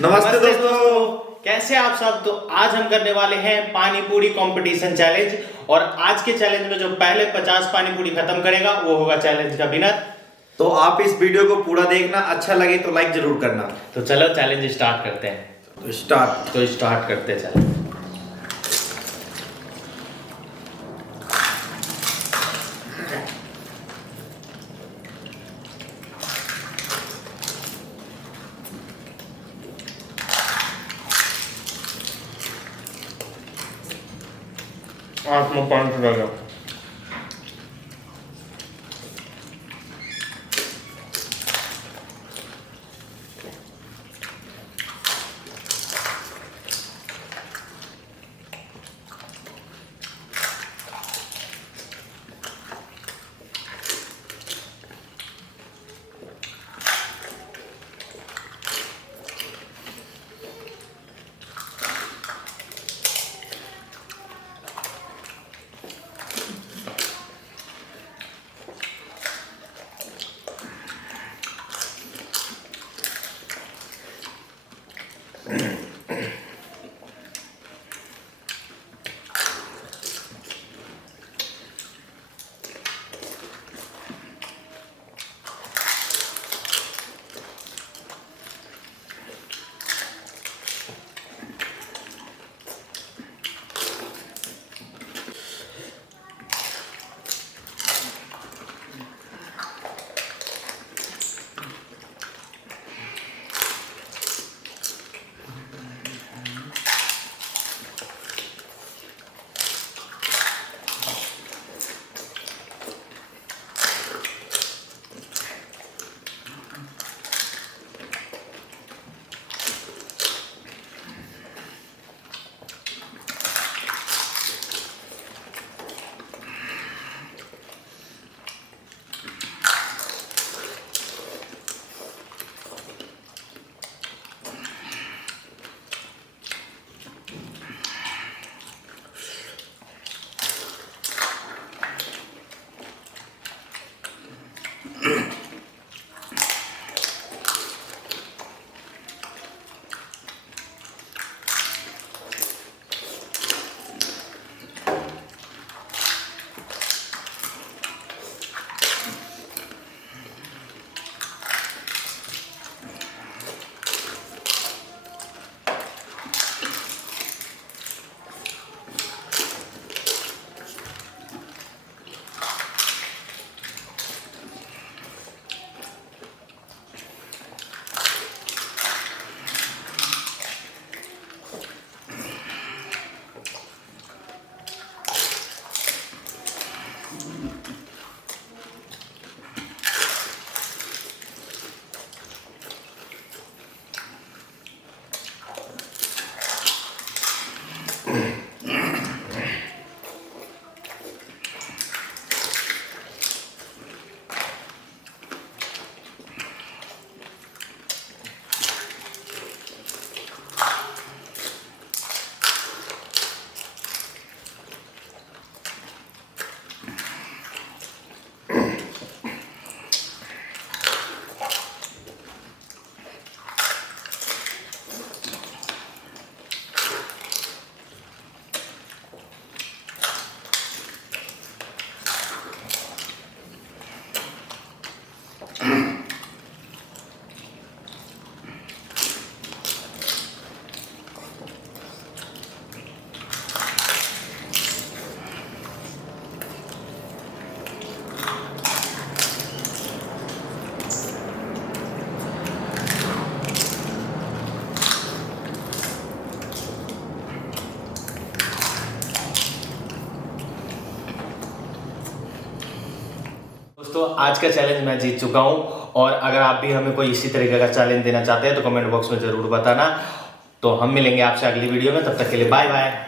नमस्ते दोस्तों। कैसे आप सब। तो आज हम करने वाले हैं पानी पूरी कंपटीशन चैलेंज। और आज के चैलेंज में जो पहले 50 पानी पूरी खत्म करेगा वो होगा चैलेंज का विनर। तो आप इस वीडियो को पूरा देखना, अच्छा लगे तो लाइक जरूर करना। तो चलो चैलेंज स्टार्ट करते हैं। तो स्टार्ट करते हैं चैलेंज। आँख में पानी चला गया। दोस्तों आज का चैलेंज मैं जीत चुका हूं। और अगर आप भी हमें कोई इसी तरीके का चैलेंज देना चाहते हैं तो कमेंट बॉक्स में जरूर बताना। तो हम मिलेंगे आपसे अगली वीडियो में, तब तक के लिए बाय बाय।